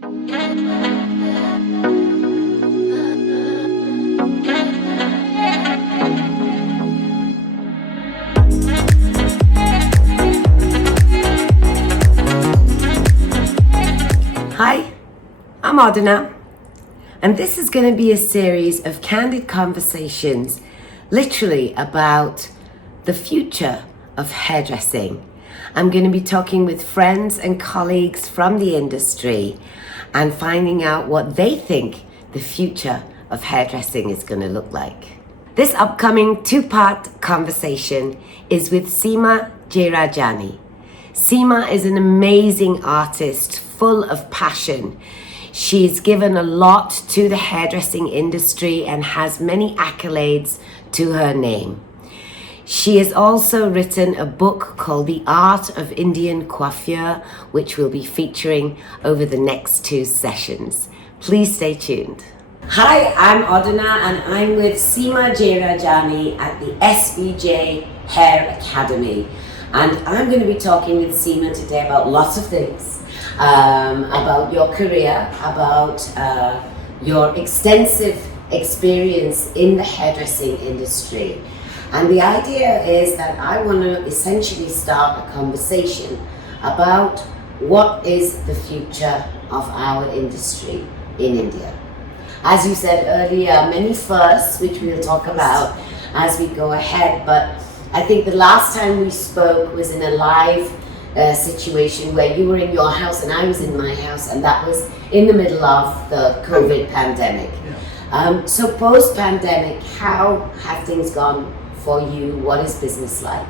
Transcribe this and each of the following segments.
Hi, I'm Adhuna, and this is going to be a series of candid conversations literally about the future of hairdressing. I'm going to be talking with friends and colleagues from the industry and finding out what they think the future of hairdressing is going to look like. This upcoming two-part conversation is with Seema Jerajani. Seema is an amazing artist full of passion. She's given a lot to the hairdressing industry and has many accolades to her name. She has also written a book called The Art of Indian Coiffures, which we'll be featuring over the next two sessions. Please stay tuned. Hi, I'm Adhuna and I'm with Seema Jerajani at the SBJ Hair Academy. And I'm going to be talking with Seema today about lots of things. About your career, about your extensive experience in the hairdressing industry. And the idea is that I want to essentially start a conversation about what is the future of our industry in India. As you said earlier, many firsts, which we'll talk about as we go ahead, but I think the last time we spoke was in a live situation where you were in your house and I was in my house, and that was in the middle of the COVID pandemic. Yeah. So post-pandemic, how have things gone for you? What is business like?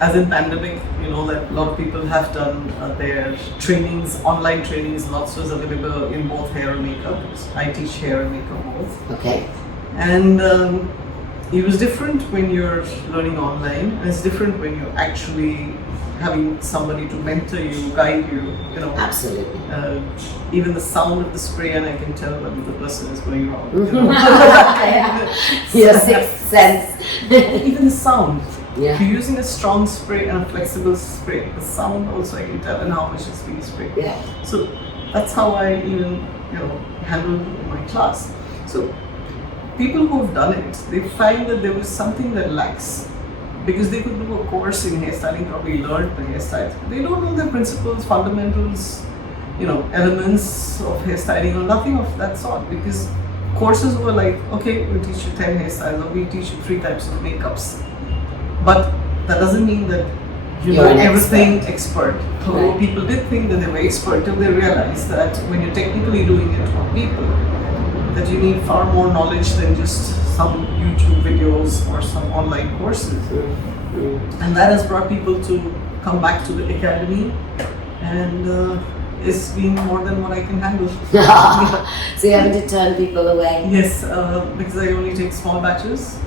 As in pandemic, you know that a lot of people have done their trainings, online trainings. Lots was available in both hair and makeup. I teach hair and makeup both. Okay. And it was different when you're learning online, and it's different when you're actually having somebody to mentor you, guide you, you know. Absolutely. Even the sound of the spray, and I can tell when the person is going wrong. You know? Your sixth sense. Even the sound. Yeah. If you're using a strong spray and a flexible spray, the sound also I can tell, and how much is being sprayed. Yeah. So that's how I even, handle my class. So people who have done it, they find that there was something that lacks, because they could do a course in hairstyling, probably learned the hairstyles. They don't know the principles, fundamentals, elements of hairstyling or nothing of that sort, because courses were like, okay, we'll teach you 10 hairstyles or we'll teach you 3 types of makeups. But that doesn't mean that you know everything expert. Although Right. people did think that they were expert till they realized that when you're technically doing it for people, that you need far more knowledge than just some YouTube videos or some online courses. And that has brought people to come back to the academy, and it's been more than what I can handle. So you're having to turn people away? Yes, because I only take small batches.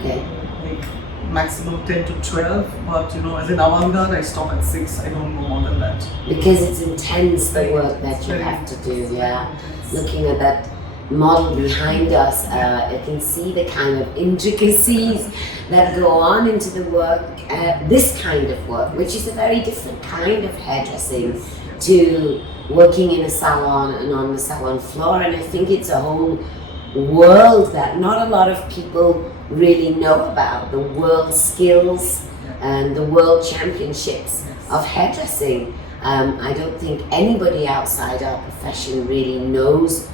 Okay. Like maximum 10 to 12, but as an avant-garde I stop at 6, I don't go more than that. Because it's intense, the work that you have to do, yeah. Looking at that model behind us, I can see the kind of intricacies that go on into the work, this kind of work, which is a very different kind of hairdressing to working in a salon and on the salon floor. And I think it's a whole world that not a lot of people really know about, the world skills and the world championships of hairdressing. I don't think anybody outside our profession really knows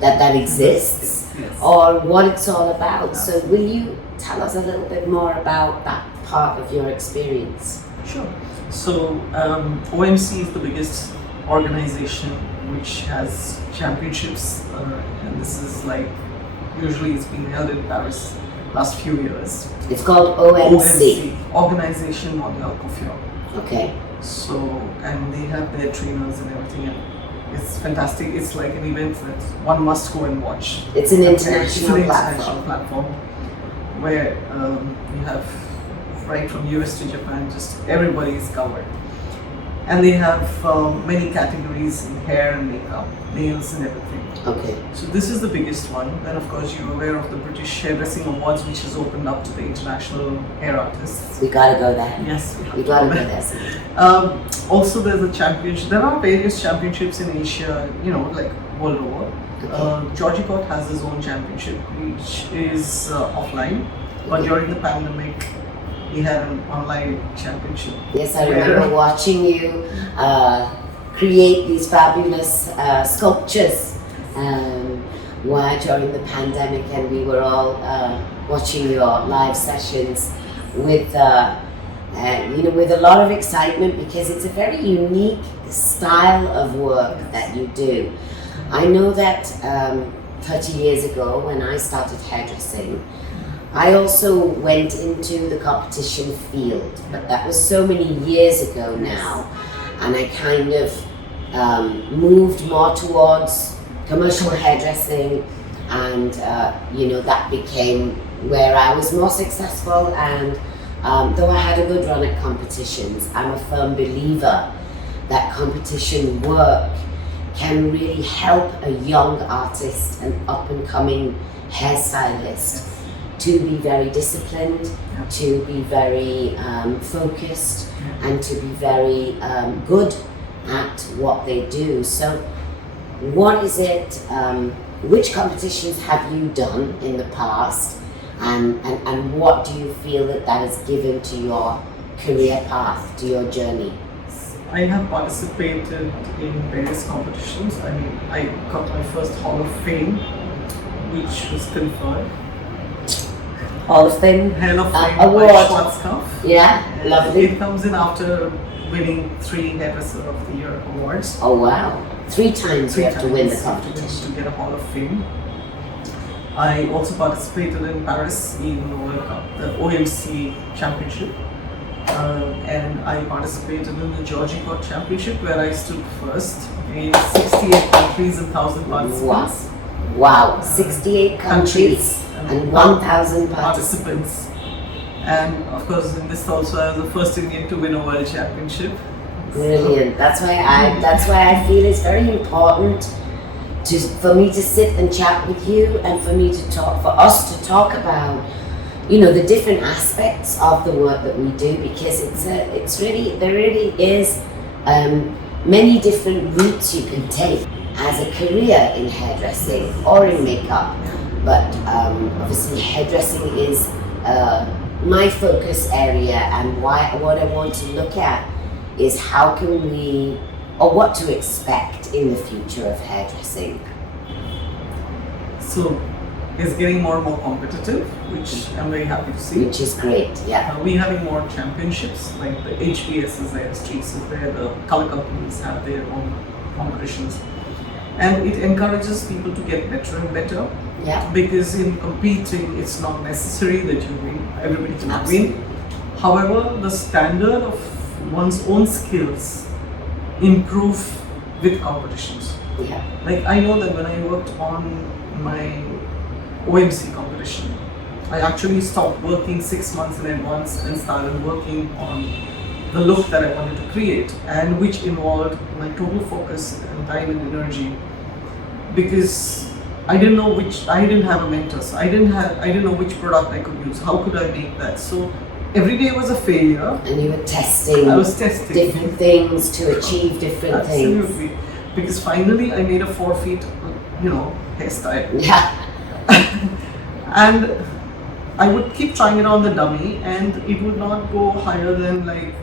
that exists or what it's all about. So will you tell us a little bit more about that part of your experience? Sure. So OMC is the biggest organization which has championships, and this is usually it's been held in Paris last few years. It's called OMC. Organisation Mondiale Coiffure. Okay. So, and they have their trainers and everything, and it's fantastic. It's like an event that one must go and watch. It's an international platform where you have right from US to Japan, just everybody is covered. and they have many categories in hair and makeup, nails and everything. Okay. So this is the biggest one. Then of course you're aware of the British Hairdressing Awards, which has opened up to the international hair artists. We gotta go there. Yes, We gotta go there. Also there's a championship. There are various championships in Asia, like world over. Okay. Georgie Court has his own championship, which is offline. But during the pandemic, we had an online championship. Yes, I remember watching you create these fabulous sculptures during the pandemic, and we were all watching your live sessions with with a lot of excitement, because it's a very unique style of work that you do. I know that 30 years ago when I started hairdressing, I also went into the competition field, but that was so many years ago now, and I kind of moved more towards commercial hairdressing, and that became where I was more successful. And though I had a good run at competitions, I'm a firm believer that competition work can really help a young artist, an up-and-coming hairstylist, to be very disciplined, to be very focused, and to be very good at what they do. So what is it, which competitions have you done in the past, and what do you feel that has given to your career path, to your journey? I have participated in various competitions. I mean, I got my first Hall of Fame, which was conferred. Hall of Fame Hall of Fame award. by Schwarzkopf. Yeah, lovely. It comes in after winning 3 Hairdresser of the Year awards. Oh wow! 3 times you have to win the To competition. get a Hall of Fame. I also participated in Paris in the OMC Championship. And I participated in the Georgie Court Championship, where I stood first in 68 countries and 1,000 participants. Wow! 68 countries and 1,000 participants. And of course, in this also, I was the first Indian to win a world championship. Brilliant. That's why I feel it's very important for me to sit and chat with you, and for us to talk about the different aspects of the work that we do, because there really is many different routes you can take as a career in hairdressing or in makeup. But obviously hairdressing is my focus area, and what I want to look at is how can we, or what to expect in the future of hairdressing. So it's getting more and more competitive, which I'm very happy to see. Which is great, yeah. We're having more championships, like the HBS is there, Streets is there, the color companies have their own competitions. And it encourages people to get better and better. Yeah. Because in competing, it's not necessary that you win, everybody can win. However, the standard of one's own skills improve with competitions. Yeah. Like I know that when I worked on my OMC competition, I actually stopped working 6 months in advance and started working on the look that I wanted to create, and which involved my total focus and time and energy, because I didn't have a mentor, so I didn't know which product I could use, how could I make that. So every day was a failure. And you were testing. I was testing different things to achieve different things. Absolutely. Because finally I made a 4 feet, hairstyle. Yeah. And I would keep trying it on the dummy, and it would not go higher than, like,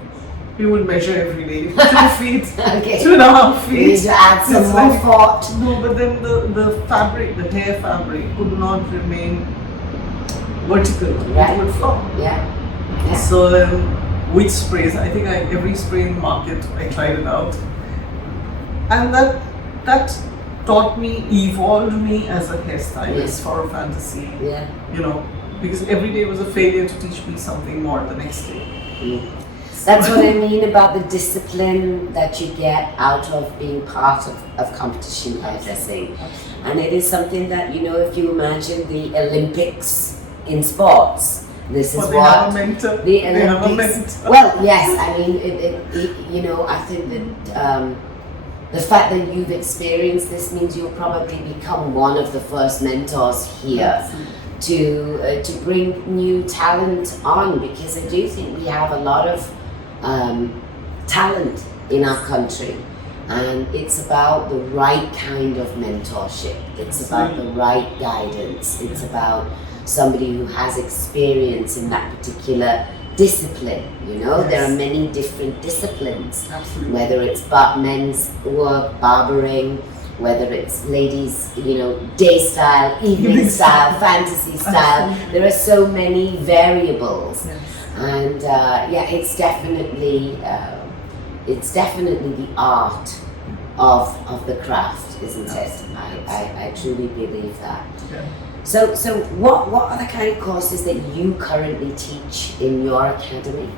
we would measure every day 2 feet, Okay. 2.5 feet. You need to add some It's more like- thought. No, but then the fabric, the hair fabric could not remain vertical. Right. It would flop. Yeah. Yeah. So which sprays? I think every spray in the market, I tried it out, and that taught me, evolved me as a hairstylist for a fantasy. Yeah. Because every day was a failure to teach me something more the next day. That's what I mean about the discipline that you get out of being part of competition hairdressing. And it is something that, if you imagine the Olympics in sports, This is But they what have a mentor. the They have a Olympics. mentor. Well, yes, I mean, you know, I think that the fact that you've experienced this means you'll probably become one of the first mentors here to bring new talent on, because I do think we have a lot of talent in our country, and it's about the right kind of mentorship. It's about the right guidance. It's about somebody who has experience in that particular discipline. You know, there are many different disciplines. Absolutely. Whether it's men's work, barbering, whether it's ladies, you know, day style, evening style, fantasy style. Absolutely. There are so many variables. Yes. And yeah, it's definitely the art of the craft, isn't it? I truly believe that. Yeah. So what are the kind of courses that you currently teach in your academy?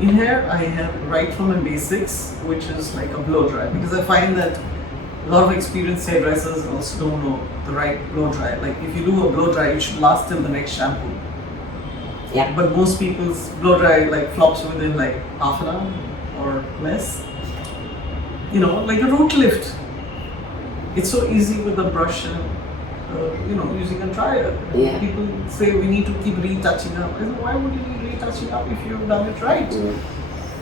In here, I have right from the basics, which is like a blow dry, because I find that a lot of experienced hairdressers also don't know the right blow dry. Like if you do a blow dry, it should last till the next shampoo. Yeah. But most people's blow dry like flops within like half an hour or less. You know, like a root lift. It's so easy with a brush and you know, using a dryer. Yeah. People say we need to keep retouching up. I said, why would you need retouching up if you've done it right?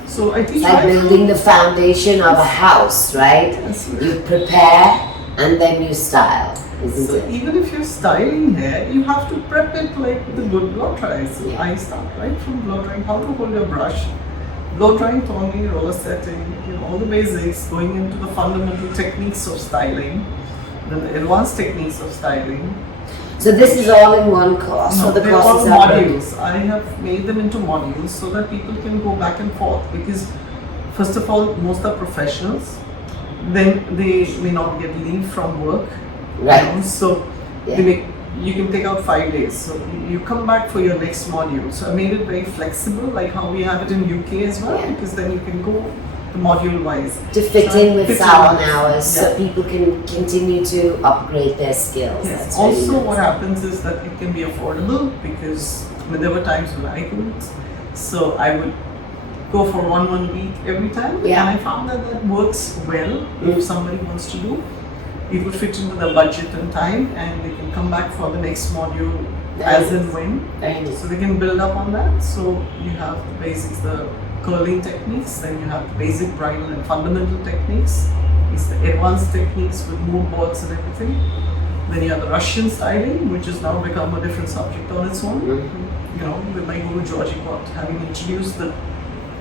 So I teach It's like building the foundation of a house, right? Yes. You prepare and then you style, isn't So it? even if you're styling hair, you have to prep it like the good blow dry. So Yeah. I start right from blow drying, how to hold your brush, blow drying, toning, roller setting, you know, all the basics, going into the fundamental techniques of styling, then the advanced techniques of styling. So this is all in one course. No, So the they're all courses are broken. modules. I have made them into modules so that people can go back and forth, because first of all, most are professionals. Then they may not get leave from work. Right. You know, so Yeah. you can take out 5 days. So you come back for your next module. So I made it very flexible, like how we have it in UK as well, Yeah. because then you can go module wise. To fit in with salon hours, so Yeah. people can continue to upgrade their skills. Yes. That's really Also, nice. what happens is that it can be affordable, because there were times when I couldn't. So I would go for one week every time. Yeah. And I found that that works well if somebody wants to do. It would fit into the budget and time, and they can come back for the next module as and when. Very nice. So they can build up on that. So you have the basics, the curling techniques, then you have the basic bridal and fundamental techniques. It's the advanced techniques with mood boards and everything. Then you have the Russian styling, which has now become a different subject on its own. You know, with my guru Georgie Watt having introduced the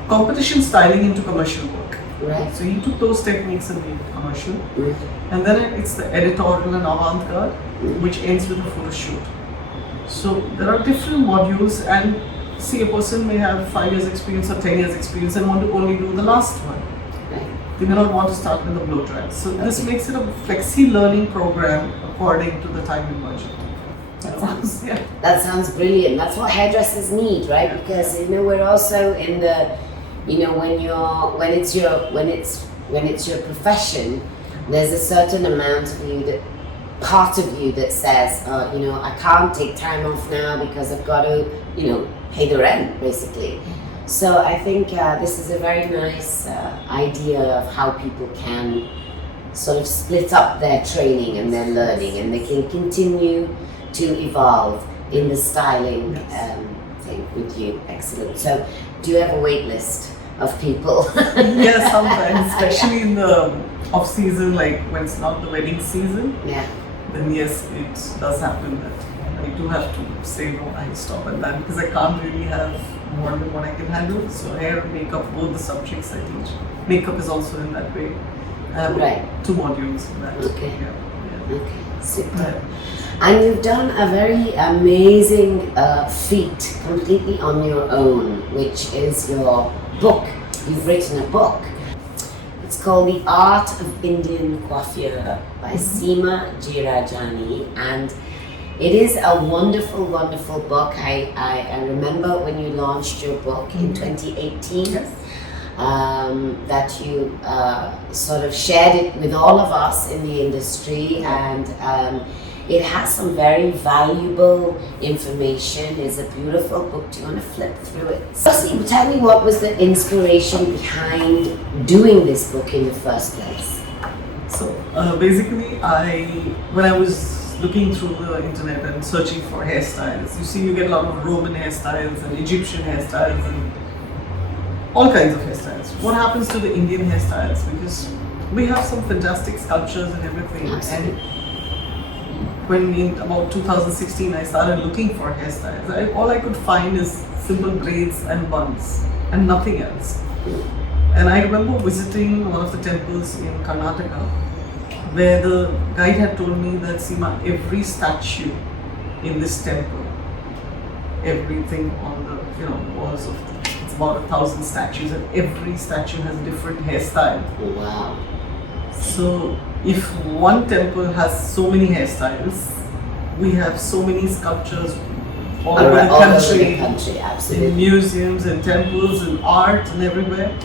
competition styling into commercial work. Right. So he took those techniques and made it commercial. And then it's the editorial and avant-garde, which ends with a photo shoot. So there are different modules, and see, a person may have 5 years experience or 10 years experience and want to only do the last one. Right. They may not want to start with the blow dry. So this makes it a flexi learning program according to the time and budget. Yeah. That sounds brilliant. That's what hairdressers need, right? Because you know we're also in the, you know, when it's your profession, there's a certain amount of you that part of you that says, you know, I can't take time off now because I've got to, you know, pay the rent, basically. So I think this is a very nice idea of how people can sort of split up their training and their learning, and they can continue to evolve in the styling thing with you. Excellent. So do you have a wait list of people? Yeah, sometimes, especially in the off season, like when it's not the wedding season. Yeah. Then yes, it does happen that I do have to say no, I stop at that, because I can't really have more than what I can handle. So hair and makeup, both the subjects I teach. Makeup is also in that way. I have Right. 2 modules in that. Okay. Yeah. Okay, super. Yeah. And you've done a very amazing feat completely on your own, which is your book. You've written a book. It's called The Art of Indian Coiffure by Seema Jerajani, and it is a wonderful, wonderful book. I remember when you launched your book in 2018. Yes. That you sort of shared it with all of us in the industry, and It has some very valuable information. It's a beautiful book. Do you want to flip through it? Firstly, tell me, what was the inspiration behind doing this book in the first place? So basically, when I was looking through the internet and searching for hairstyles, you see you get a lot of Roman hairstyles and Egyptian hairstyles and all kinds of hairstyles. What happens to the Indian hairstyles? Because we have some fantastic sculptures and everything. Absolutely. And when in about 2016 I started looking for hairstyles, all I could find is simple braids and buns and nothing else. And I remember visiting one of the temples in Karnataka, where the guide had told me that, Seema, every statue in this temple, everything on the walls of it's about 1,000 statues, and every statue has a different hairstyle. Wow. So if one temple has so many hairstyles, we have so many sculptures all over the country, absolutely. in museums and temples and art and everywhere.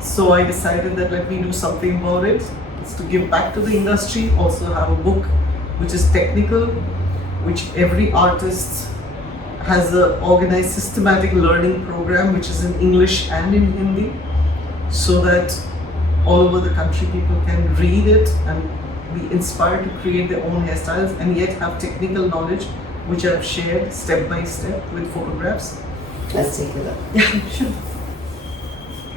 So I decided that let me do something about it. It's to give back to the industry, also have a book which is technical, which every artist has an organized systematic learning program which is in English and in Hindi, so that all over the country people can read it and be inspired to create their own hairstyles and yet have technical knowledge which I've shared step by step with photographs. Let's take a look. Yeah, sure.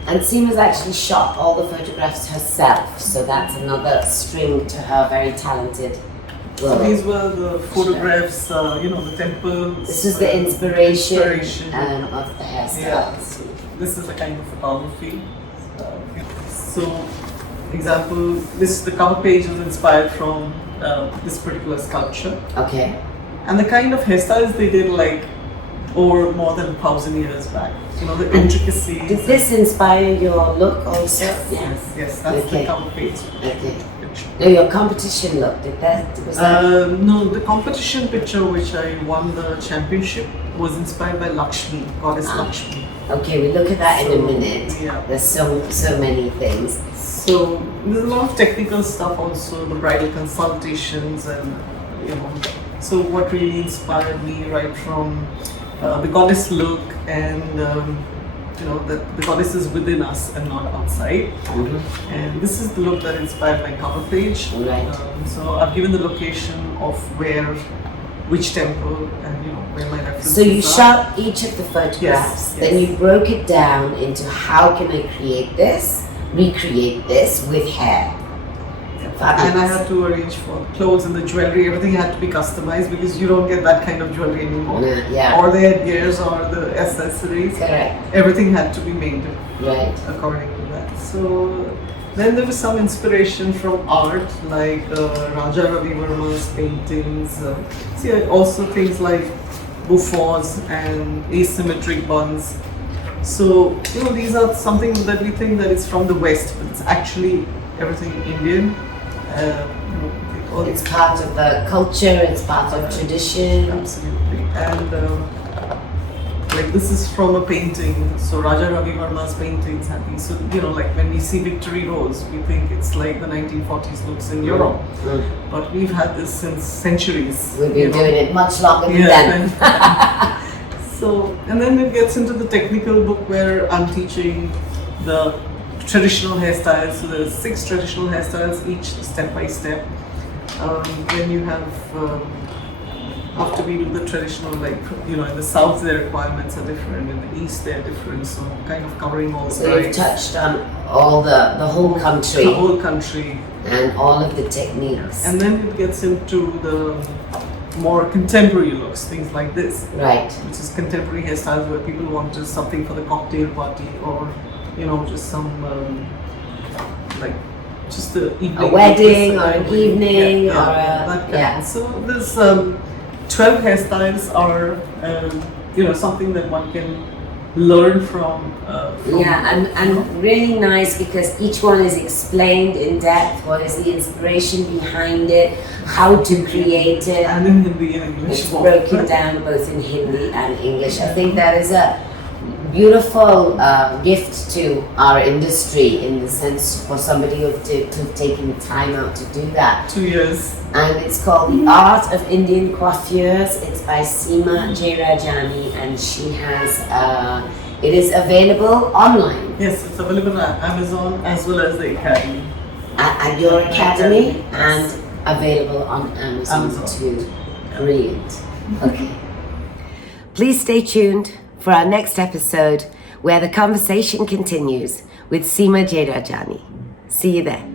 And Seema's actually shot all the photographs herself, so that's another string to her very talented So these were the photographs, the temples. This is the inspiration, inspiration. of the hairstyles. Yeah, so this is the kind of photography. So, example, the cover page is inspired from this particular sculpture. Okay. And the kind of hairstyles they did over more than 1,000 years back. The intricacies. Did this inspire your look also? Yes, that's the cover page. Okay. No, your competition look, was that? No, the competition picture which I won the championship was inspired by Lakshmi, goddess Lakshmi. Okay, we look at that in a minute. Yeah. There's so many things. So there's a lot of technical stuff also, the bridal consultations and So what really inspired me right from the goddess look and that the goddess is within us and not outside. Mm-hmm. And this is the look that inspired my cover page. Right. So I've given the location of which temple and where my references So you are. shot each of the photographs, Yes. then you broke it down into how can I recreate this with hair. Fabulous. And I had to arrange for clothes and the jewelry. Everything had to be customized because you don't get that kind of jewelry anymore. Yeah. Or the headgears or the accessories. Correct. Everything had to be made Right. according to that. So then there was some inspiration from art, like Raja Ravi Verma's paintings. Also things like bouffants and asymmetric buns. So these are something that we think that it's from the West, but it's actually everything Indian. It's part of the culture, it's part of tradition. Absolutely. And this is from a painting. So Raja Ravi Verma's paintings have these. So when we see Victory Rose, we think it's like the 1940s looks in Europe. But we've had this since centuries. We've been doing it much longer than them. So, and then it gets into the technical book where I'm teaching the traditional hairstyles. So there's 6 traditional hairstyles, each step by step. Then you have, after we do the traditional, in the south their requirements are different, in the east they're different, so kind of covering all the So you've touched on all the whole country. The whole country. And all of the techniques. And then it gets into the more contemporary looks, things like this. Right. Which is contemporary hairstyles where people want just something for the cocktail party or, just some, just the evening. A wedding or an evening or that kind. So there's 12 hairstyles are, something that one can learn from. And really nice because each one is explained in depth. What is the inspiration behind it? How to create it? And in Hindi and English. It's broken down both in Hindi and English. I think that is a beautiful gift to our industry, in the sense for somebody to have taken the time out to do that. 2 years. And it's called The Art of Indian Coiffures. It's by Seema Jerajani, and she has, it is available online. Yes, it's available on Amazon as well as the Academy. At your academy, Yes. and available on Amazon too. Brilliant. Okay. Please stay tuned for our next episode, where the conversation continues with Seema Jerajani. See you there.